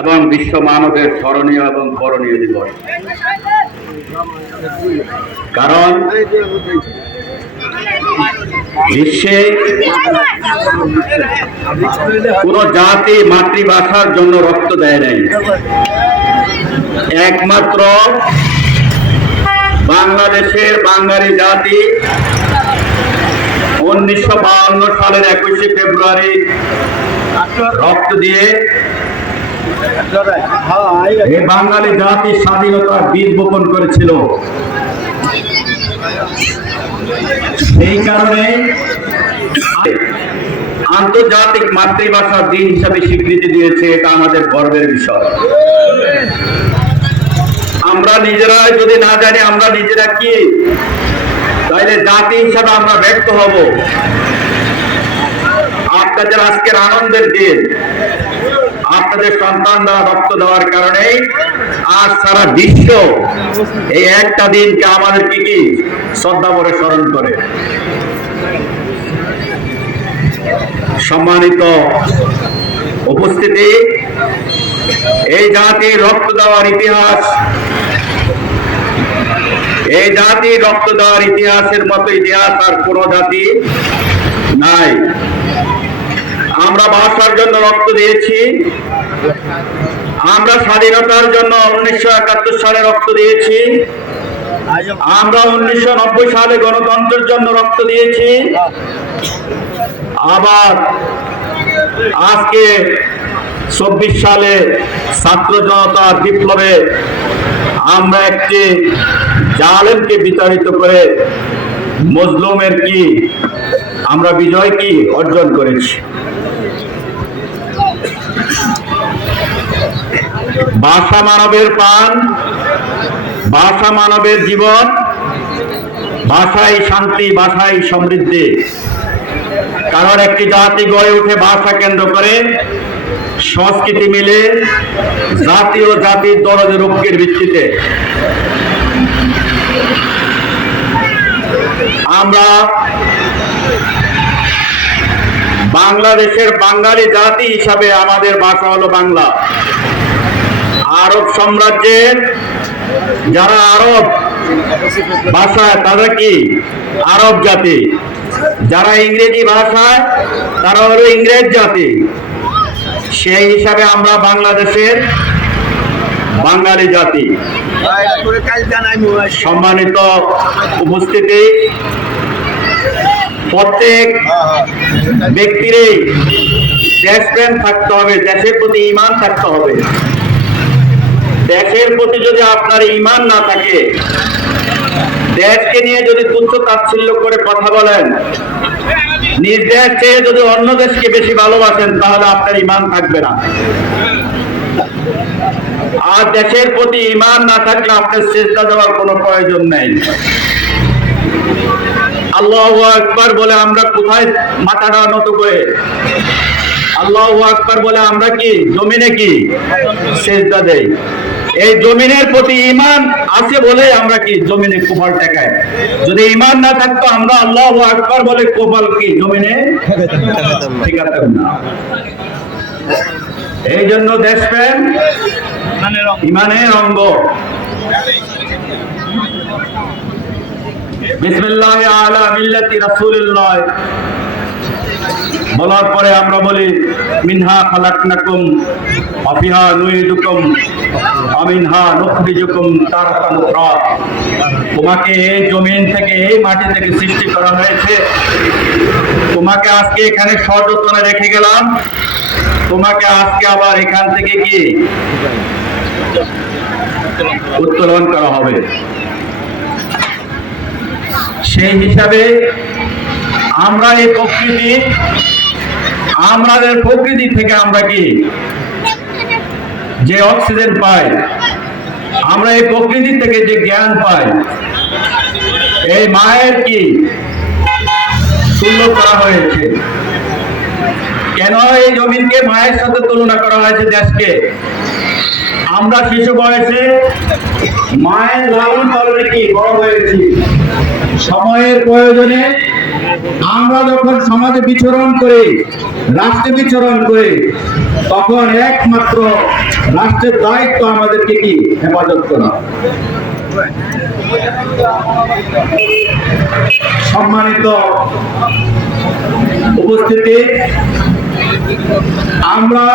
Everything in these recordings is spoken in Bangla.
এবং বিশ্ব মানবের স্মরণীয় এবং করণীয় দিবস। কারণ বিশ্বে কোন জাতি মাতৃভাষার জন্য রক্ত দেয় নাই। একমাত্র বাংলাদেশের বাঙালি জাতি উনিশশো সালের একুশে ফেব্রুয়ারি রক্ত দিয়ে এই বাঙালি জাতি স্বাধীনতার বীজ বপন করেছিল। সেই কারণে আন্তর্জাতিক মাতৃভাষার দিন হিসাবে স্বীকৃতি দিয়েছে, এটা আমাদের গর্বের বিষয়। আমরা নিজেরা যদি না জানি, আমরা নিজেরা কি? তাইলে জাতি হিসাবে আমরা ব্যক্ত হব। আপনাদের আজকের আনন্দের দিন। আপনাদের সন্তানরা রক্ত দেওয়ার কারণে আজ সারা বিশ্ব এই একটা দিনকে আমাদের কি কি শ্রদ্ধা করে স্মরণ করে? সম্মানিত উপস্থিতি, এই জাতির রক্ত দেওয়ার ইতিহাস, এই জাতি রক্ত দেওয়ার ইতিহাসের মতো ইতিহাস আর কোন জাতি নাই। আমরা ভাষার জন্য রক্ত দিয়েছি। আমরা স্বাধীনতার জন্য উনিশশো একাত্তর সালে রক্ত দিয়েছি। আমরা উনিশশো নব্বই সালে গণতন্ত্রের জন্য রক্ত দিয়েছি। আবার আজকে চব্বিশ সালে ছাত্র জনতার বিপ্লবে আমরা একটি জালেমকে বিতাড়িত করে মজলুমের কি, আমরা বিজয় কি অর্জন করেছি। ভাষা মানবের প্রাণ ভাষা মানবের জীবন ভাষাই শান্তি ভাষাই সমৃদ্ধি। কারণ একটি জাতি গড়ে উঠে ভাষা কেন্দ্র করে সংস্কৃতি মিলে জাতীয় জাতির দরদের ঐক্যের ভিত্তিতে। আমরা বাংলাদেশের বাঙালি জাতি হিসাবে আমাদের ভাষা হলো বাংলা। আরব সাম্রাজ্যের যারা আরব ভাষা তারা কি? আরব জাতি। যারা ইংরেজি ভাষায়, তারা হলো ইংরেজ জাতি। সেই হিসাবে আমরা বাংলাদেশের বাঙালি জাতি। সম্মানিত উপস্থিতি, প্রত্যেক ব্যক্তিরই দেশপ্রেম থাকতে হবে, দেশের প্রতি ইমান থাকতে হবে। দেশের প্রতি যদি আপনার ইমান না থাকে, দেশকে নিয়ে যদি তুচ্ছ তাচ্ছিল্য করে কথা বলেন, নিজ দেশ চেয়ে যদি অন্য দেশকে বেশি ভালোবাসেন, তাহলে আপনার ইমান থাকবে না। আর দেশের প্রতি ইমান না থাকলে আপনার চেষ্টা দেওয়ার কোনো প্রয়োজন নেই। আল্লাহ আকবার বলে আমরা কোথায় মাথাটা নত করে? আল্লাহ আকবার বলে আমরা কি? জমিনে কি? সেজদা দেই। এই জমিনের প্রতি ইমান আছে বলে আমরা কি জমিনে কোপাল টেকাই যদি ইমান না থাকতো আমরা আল্লাহ আকবার বলে কোপাল কি, জমিনে? ঠিকাতাম না। এই জন্য দেশপ্রেম ইমানের অঙ্গ। বিসমিল্লাহ আলা মিল্লাতি রাসূলিল্লাহ। বলার পরে আমরা বলি, মিনহা খালাকনাকুম আফিহা নুইদুকুম আমিনহা নুখরিজুকুম তারাতান উখরা। তোমাকে এই জমিন থেকে, এই মাটি থেকে সৃষ্টি করা হয়েছে। তোমাকে আজকে এখানে সযত্নে রেখে গেলাম। তোমাকে আজকে আবার এখান থেকে কি? উত্তোলন করা হবে। সেই হিসাবে আমরা এই প্রকৃতি আমাদের প্রকৃতি থেকে আমরা কি? যে অক্সিজেন পাই, আমরা এই প্রকৃতি থেকে যে জ্ঞান পাই, এই মায়ের কি তুল্য করা হয়েছে? কেন এই জমিনকে মায়ের সাথে তুলনা করা হয়েছে দেশকে? আমরা শিশু বয়সে মায়ের লালন পালনে কি বড় হয়েছি? সময়ের প্রয়োজনে আমরা যখন সমাজে বিচরণ করি, রাষ্ট্রে বিচরণ করি, তখন একমাত্র রাষ্ট্রের দায়িত্ব আমাদেরকে কি? হেফাজত করা। সম্মানিত উপস্থিতি, আমরা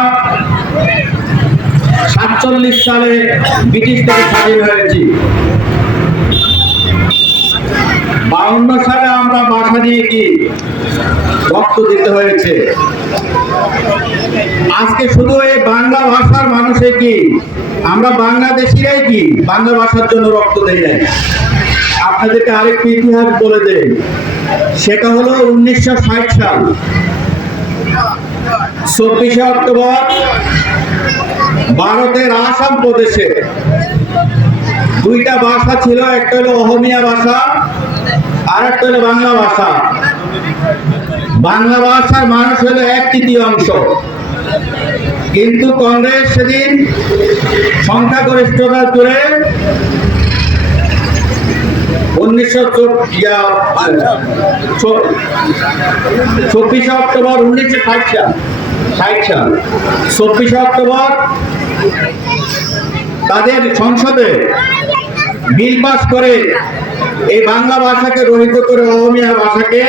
সাতচল্লিশ সালে ব্রিটিশ থেকে স্বাধীন হয়েছি। বাউন্ন সালে আমরা বাসা দিয়ে কি রক্ত দিতে হয়েছে? আজকে শুধু এই বাংলা ভাষার মানুষে কি? আমরা বাংলাদেশিরাই কি? বাংলা ভাষার জন্য রক্ত দেই নাই। আপনাদেরকে আরেকটি ইতিহাস বলে দেই। সেটা হলো উনিশশো ষাট সাল। চব্বিশে অক্টোবর ভারতের আসাম প্রদেশে দুইটা ভাষা ছিল, একটা হলো অহমিয়া ভাষা আর হলো বাংলা ভাষা। বাংলা ভাষার মানুষ হলো এক তৃতীয়াংশ। কিন্তু কংগ্রেস সেদিন সংখ্যাগরিষ্ঠতা করে তাদের সংসদে বিল পাস করে এই বাংলা ভাষাকে রহিত করে অহমিয়া ভাষাকে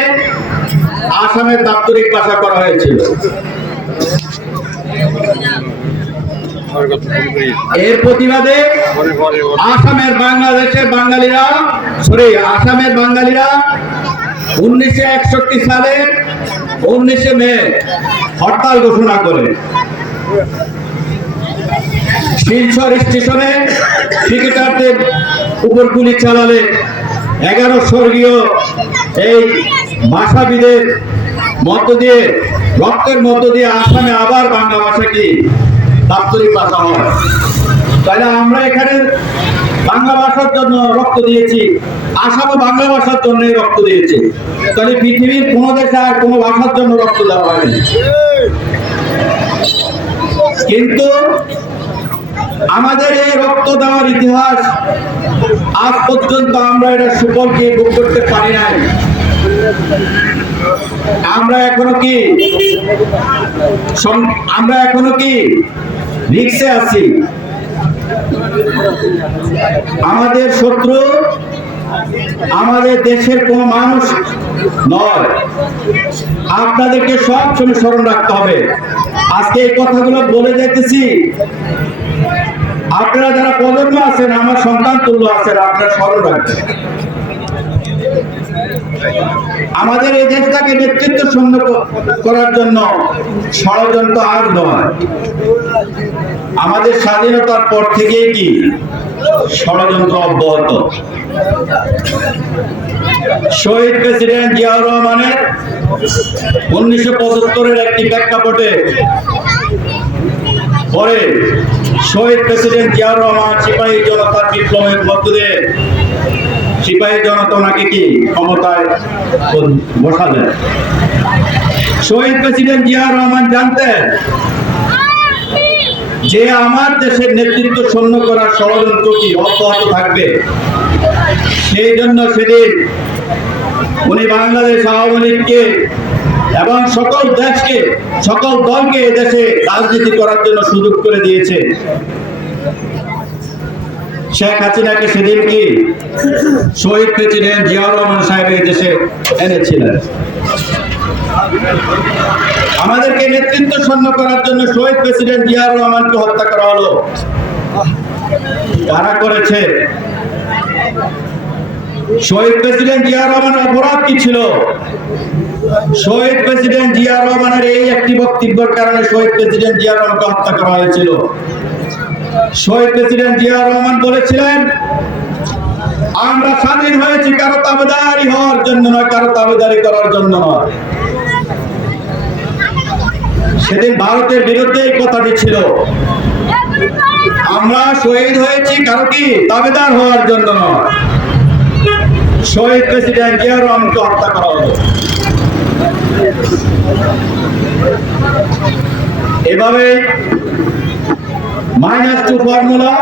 আসামের দাপ্তরিক ভাষা করা হয়েছিল। এর প্রতিবাদে আসামের বাংলাদেশের বাঙালিরা সরি আসামের বাঙালিরা উনিশশো একষট্টি সালে উনিশে মে হরতাল ঘোষণা করে। শিলচর স্টেশনে টিকিটারদের উপর গুলি চালালে এগারো স্বর্গীয় এই ভাষাবিদের মধ্য দিয়ে, রক্তের মধ্য দিয়ে আসামে আবার বাংলা ভাষা কি? দাপ্তরিক ভাষা হয়। তাহলে আমরা এখানে বাংলা ভাষার জন্য রক্ত দিয়েছি আসামও বাংলা ভাষার জন্য রক্ত দিয়েছে। তাহলে পৃথিবীর কোনো দেশে আর কোনো ভাষার জন্য রক্ত দেওয়া হয়নি। কিন্তু আমাদের এই রক্ত দেওয়ার ইতিহাস আজ পর্যন্ত আমরা এটা সুফলকে ভোগ করতে পারি নাই। আমরা এখনও কি আমরা এখনও কি রিক্সে আছি? আমাদের শত্রু আমাদের দেশের কোন মানুষ নয়। আপনাদেরকে সব সময় স্মরণ রাখতে হবে। আজকে এই কথাগুলো বলে যাইতেছি। আপনারা যারা প্রজন্ম আছেন, আমার সন্তান তুল্য আছেন, আপনারা স্মরণ রাখবেন। আমাদের এই দেশটাকে নেতৃত্ব শূন্য করার জন্য ষড়যন্ত্র আজ নয়। আমাদের স্বাধীনতার পর থেকেই কি ষড়যন্ত্র অব্যাহত? শহীদ প্রেসিডেন্ট জিয়াউর রহমানের উনিশশো পঁচাত্তরের একটি প্রেক্ষাপটে পরে শহীদ প্রেসিডেন্ট জিয়াউর রহমান সিপাহী জনতার বিপ্লবের মধ্য দিয়ে সিপাহী জনতা ওনাকে কি ক্ষমতায় বসালেন শহীদ প্রেসিডেন্ট জিয়াউর রহমান জানতেন যে আমার দেশের নেতৃত্ব শূন্য করার ষড়যন্ত্র কি অব্যাহত থাকবে? সেই জন্য সেদিন উনি বাংলাদেশ আওয়ামী লীগকে এবং সকল দেশকে, সকল দলকে দেশে রাজনীতি করার জন্য সুযোগ করে দিয়েছে। শেখ হাসিনাকে সেদিন কি শহীদ প্রেসিডেন্ট জিয়াউর রহমান দেশে এনেছিলেন? আমাদেরকে নেতৃত্ব করার জন্য শহীদ প্রেসিডেন্ট জিয়াউর রহমানকে হত্যা করা হলো। কারা করেছে? শহীদ প্রেসিডেন্ট জিয়া রহমানের অপরাধ কি ছিল? শহীদ প্রেসিডেন্ট জিয়া রহমানের এই একটি বক্তব্যের কারণে শহীদ প্রেসিডেন্ট জিয়া রহমানকে হত্যা করা হয়েছিল। শহীদ প্রেসিডেন্ট জিয়া রহমান বলেছিলেন, আমরা স্বাধীন হয়েছি কারও তাবেদারি হওয়ার জন্য নয়, কারও তাবেদারি করার জন্য নয়। সেদিন ভারতের বিরুদ্ধে এই কথাটি ছিল, আমরা শহীদ হয়েছি কারও কি তাবেদার হওয়ার জন্য নয়। শহীদ প্রেসিডেন্ট জিয়া রহমানকে হত্যা করা হলো। এভাবে মাইনাস টু ফর্মুলা।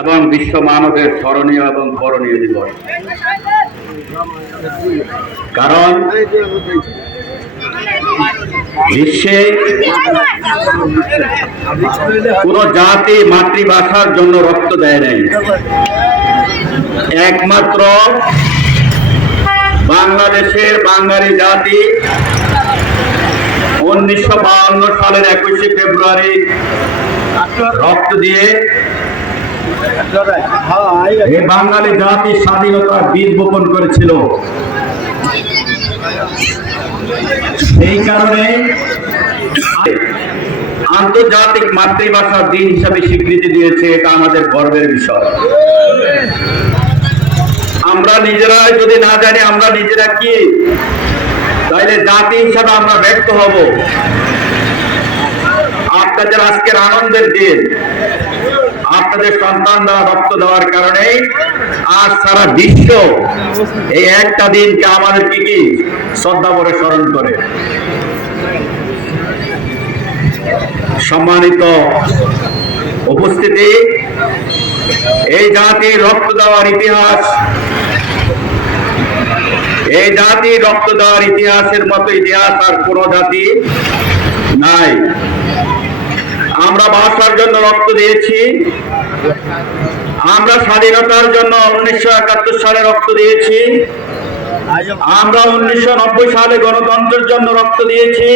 এবং বিশ্ব মানবের স্মরণীয় এবং করণীয় দিবস। কারণ বিশ্বে কোন জাতি মাতৃভাষার জন্য রক্ত দেয় নাই। একমাত্র বাংলাদেশের বাঙালি জাতি উনিশশো সালের একুশে ফেব্রুয়ারি রক্ত দিয়ে এই বাঙালি জাতি স্বাধীনতার বীজ বপন করেছিল। এই কারণে আন্তর্জাতিক মাতৃভাষার দিন হিসাবে স্বীকৃতি দিয়েছে এটা আমাদের গর্বের বিষয়। আমরা নিজেরাই যদি না জানি আমরা নিজেরা কি? তাইলে জাতি হিসাবে আমরা ব্যক্ত হব। আপনাদের আজকের আনন্দের দিন। আপনাদের সন্তানরা রক্ত দেওয়ার কারণে আজ সারা বিশ্ব এই একটা দিনকে আমাদেরকে কি কি শ্রদ্ধা করে স্মরণ করে। সম্মানিত উপস্থিতি, এই জাতির রক্ত দেওয়ার ইতিহাস, এই জাতি রক্ত দেওয়ার ইতিহাসের মতো ইতিহাস আর কোন জাতি নাই। আমরা ভাষার জন্য রক্ত দিয়েছি। আমরা স্বাধীনতার জন্য উনিশশো একাত্তর সালে রক্ত দিয়েছি। আমরা উনিশশো নব্বই সালে গণতন্ত্রের জন্য রক্ত দিয়েছি।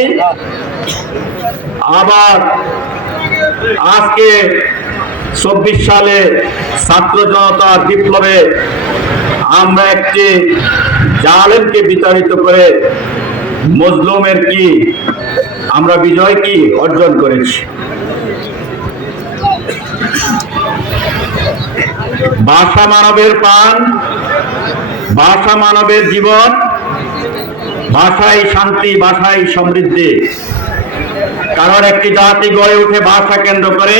আবার আজকে চব্বিশ সালে ছাত্র জনতা বিপ্লবে আমরা একটি জালেমকে বিতাড়িত করে মজলুমের কি, আমরা বিজয় কি অর্জন করেছি। ভাষা মানবের প্রাণ, ভাষা মানবের জীবন ভাষাই শান্তি ভাষাই সমৃদ্ধি। কারণ একটি জাতি গড়ে উঠে ভাষা কেন্দ্র করে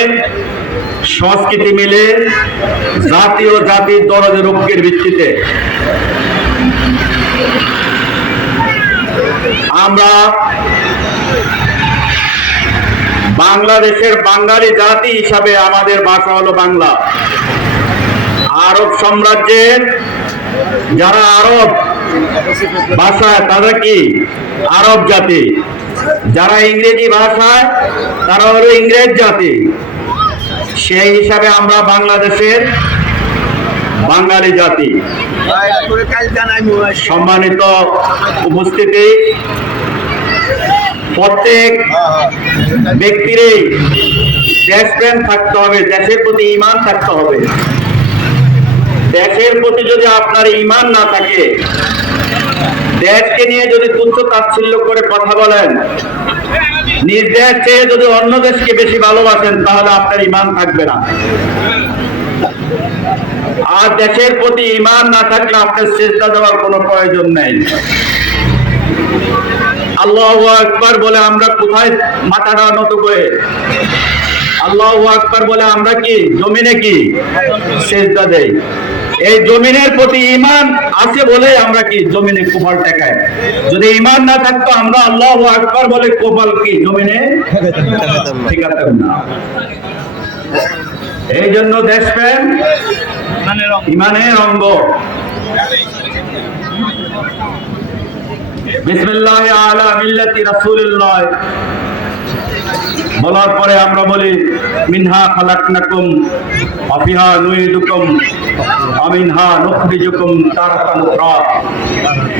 সংস্কৃতি মিলে জাতি ও জাতির দরজের ঐক্যের ভিত্তিতে। আমরা বাংলাদেশের বাঙালি জাতি হিসাবে আমাদের ভাষা হলো বাংলা। আরব সাম্রাজ্যের যারা আরব ভাষায়, তারা কি? আরব জাতি। যারা ইংরেজি ভাষায়, তারা হলো ইংরেজ জাতি। সেই হিসাবে আমরা বাংলাদেশের বাঙালি জাতি। সম্মানিত উপস্থিতি, প্রত্যেক ব্যক্তিরই দেশপ্রেম থাকতে হবে, দেশের প্রতি ইমান থাকতে হবে। দেশের প্রতি যদি আপনার ইমান না থাকে, দেশকে নিয়ে যদি তুচ্ছ তাচ্ছিল্য করে কথা বলেন, নিজ দেশ চেয়ে যদি অন্য দেশকে বেশি ভালোবাসেন, তাহলে আপনার ইমান থাকবে না। আর দেশের প্রতি ইমান না থাকলে আপনার চেষ্টা দেওয়ার কোনো প্রয়োজন নেই। আল্লাহ আকবার বলে আমরা কোথায় মাথাটা নত করে? আল্লাহ আকবার বলে আমরা কি? জমিনে কি? সেজদা দেই। এই জমিনের প্রতি ইমান আছে বলে আমরা কি জমিনে কোপাল টেকাই যদি ইমান না থাকতো আমরা আল্লাহ আকবার বলে কোপাল কি জমিনে এই জন্য দেশপ্রেম ইমানের অঙ্গ। বিসমিল্লাহ আলা মিল্লাতি রাসূলিল্লাহ। বলার পরে আমরা বলি, মিনহা খালাকনাকুম, অফিহা নুইদুকুম, অমিনহা নুখরিজুকুম তারাতান উখরা।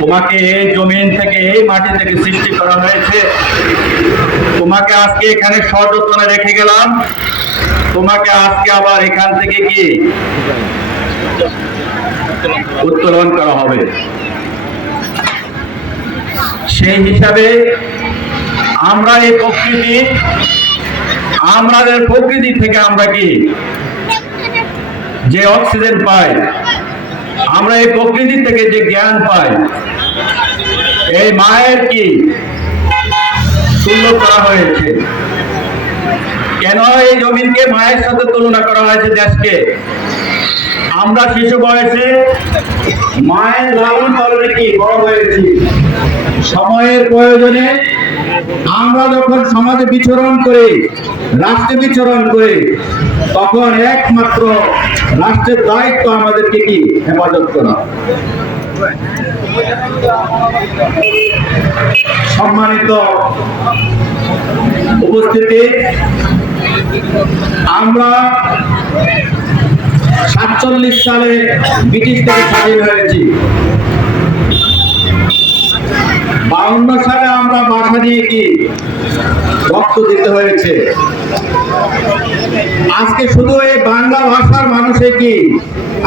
তোমাকে এই জমিন থেকে, এই মাটি থেকে সৃষ্টি করা হয়েছে। তোমাকে আজকে এখানে সযত্নে রেখে গেলাম। তোমাকে আজকে আবার এখান থেকে কি? উত্তোলন করা হবে। সেই হিসাবে আমরা এই প্রকৃতি আমাদের প্রকৃতি থেকে আমরা কি? যে অক্সিজেন পাই, আমরা এই প্রকৃতি থেকে যে জ্ঞান পাই, এই মায়ের কি তুল্য করা হয়েছে? কেন এই জমিনকে মায়ের সাথে তুলনা করা হয়েছে দেশকে? আমরা শিশু বয়সে মায়ের লালন পালনে কি বড় হয়েছি। সময়ের প্রয়োজনে আমরা যখন সমাজে বিচরণ করে, রাষ্ট্রে বিচরণ করে, তখন একমাত্র রাষ্ট্রের দায়িত্ব আমাদেরকে কি? হেফাজত করা। সম্মানিত উপস্থিতি, আমরা সাতচল্লিশ সালে ব্রিটিশ থেকে স্বাধীন হয়েছি। সালে আমরা বাসা দিয়ে কি রক্ত দিতে হয়েছে? আজকে শুধু এই বাংলা ভাষার মানুষে কি?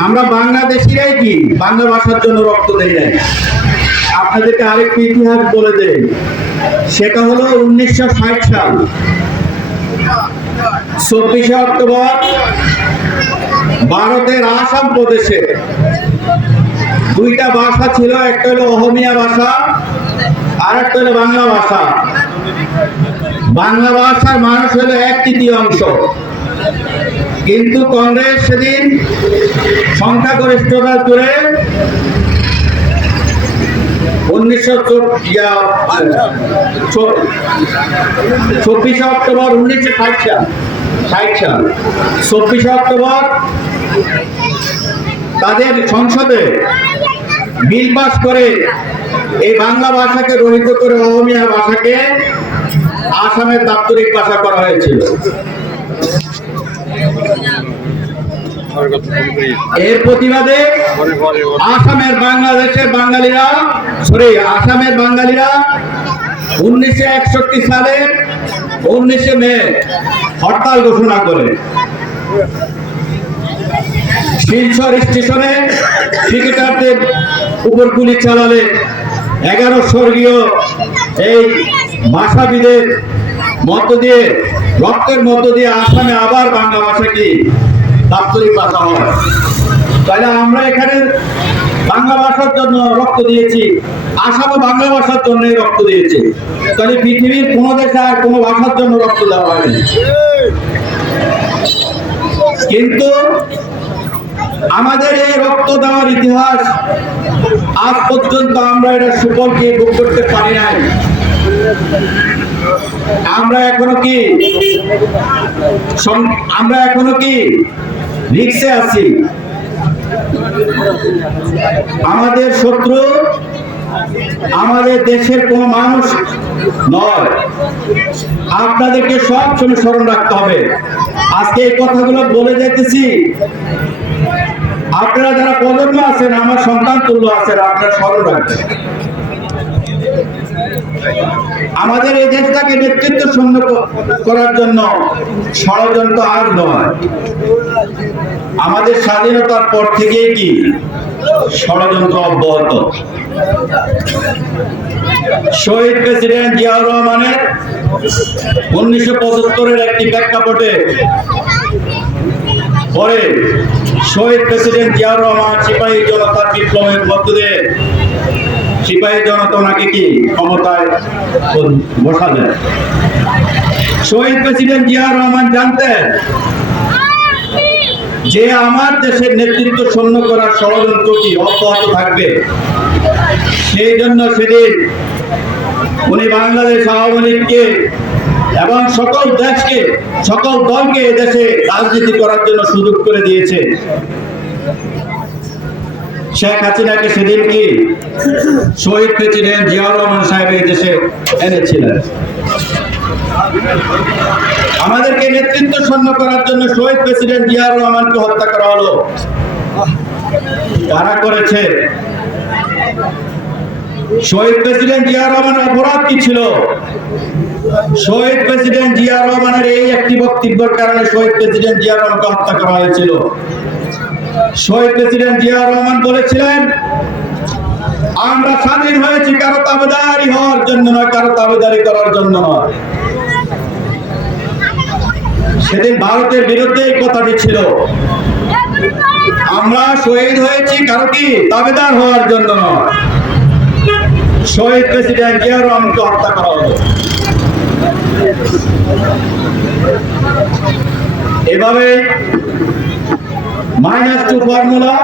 আমরা বাংলাদেশিরাই কি? বাংলা ভাষার জন্য রক্ত দেই নাই। আপনাদেরকে আরেকটি ইতিহাস বলে দেই। সেটা হলো উনিশশো ষাট সাল। চব্বিশে অক্টোবর ভারতের আসাম প্রদেশে দুইটা ভাষা ছিল, একটা হলো অহমিয়া ভাষা আর একটা হলো বাংলা ভাষা। বাংলা ভাষার মানুষ হলো এক তৃতীয়াংশ কিন্তু কংগ্রেস সেদিন সংখ্যাগরিষ্ঠতা করে উনিশশো চব্বিশে অক্টোবর উনিশশো ষাট সাল ষাট সাল। চব্বিশে অক্টোবর তাদের সংসদে বিল পাস করে এই বাংলা ভাষাকে রহিত করে অহমিয়া ভাষাকে আসামের দাপ্তরিক ভাষা করা হয়েছিল। এর প্রতিবাদে আসামের বাংলাদেশের বাঙালিরা সরি আসামের বাঙালিরা উনিশশো একষট্টি সালে উনিশে মে হরতাল ঘোষণা করে। শিলচর স্টেশনে ক্রিকেটারদের উপর গুলি চালালে এগারো স্বর্গীয় এই ভাষাবিদের মধ্য দিয়ে, রক্তের মধ্য দিয়ে আসামে আবার বাংলা ভাষা কি? দাপ্তরিক ভাষা হয়। তাহলে আমরা এখানে বাংলা ভাষার জন্য রক্ত দিয়েছি, আসামও বাংলা ভাষার জন্যই রক্ত দিয়েছে। তাহলে পৃথিবীর কোনো দেশে আর কোনো ভাষার জন্য রক্ত দেওয়া হয়নি। কিন্তু আমাদের এই রক্ত দেওয়ার ইতিহাস আজ পর্যন্ত আমরা এটা সুফলকে ভোগ করতে পারি নাই। আমরা এখনও কি আমরা এখনও কি রিক্সে আছি? আমাদের শত্রু আমাদের দেশের কোন মানুষ নয়। আপনাদেরকে সব সময় স্মরণ রাখতে হবে। আজকে এই কথাগুলো বলে যেতেছি আপনারা যারা প্রজন্ম আছেন, আমার সন্তান তুল্য আছেন আপনারা স্মরণ রাখবেন আমাদের এই দেশটাকে নেতৃত্ব শূন্য করার জন্য ষড়যন্ত্র আর নয়। আমাদের স্বাধীনতার পর থেকেই কি? ষড়যন্ত্র অব্যাহত। শহীদ প্রেসিডেন্ট জিয়াউর রহমানের উনিশশো পঁচাত্তরের একটি প্রেক্ষাপটে পরে শহীদ প্রেসিডেন্ট জিয়াউর রহমান সিপাহী জনতার বিপ্লবের মধ্য দিয়ে সিপাহী জনতা ওনাকে কি ক্ষমতায় বসা দেয় শহীদ প্রেসিডেন্ট জিয়াউর রহমান জানতেন যে আমার দেশের নেতৃত্ব শূন্য করার ষড়যন্ত্র কি অব্যাহত থাকবে। সেই জন্য সেদিন উনি বাংলাদেশ আওয়ামী লীগকে এবং সকল দেশকে, সকল দলকে দেশে রাজনীতি করার জন্য সুযোগ করে দিয়েছে। শেখ হাসিনাকে সেদিন কি শহীদ প্রেসিডেন্ট জিয়াউর রহমান সাহেব এই দেশে এনেছিলেন? আমাদেরকে নেতৃত্ব শূন্য করার জন্য শহীদ প্রেসিডেন্ট জিয়াউর রহমানকে হত্যা করা হলো। কারা করেছে? শহীদ প্রেসিডেন্ট জিয়াউর রহমানের অপরাধ কি ছিল? শহীদ প্রেসিডেন্ট জিয়া রহমানের এই একটি বক্তব্যের কারণে শহীদ প্রেসিডেন্ট জিয়া রহমানকে হত্যা করা হয়েছিল। শহীদ প্রেসিডেন্ট জিয়া রহমান বলেছিলেন, আমরা স্বাধীন হয়েছি কারও তাবেদারি হওয়ার জন্য নয়, কারও তাবেদারি করার জন্য নয়। সেদিন ভারতের বিরুদ্ধে এই কথাটি ছিল। আমরা শহীদ হয়েছি কারও কি তাবেদার হওয়ার জন্য নয়। শহীদ প্রেসিডেন্ট জিয়া রহমানকে হত্যা করা হলো। এভাবে মাইনাস টু ফর্মুলা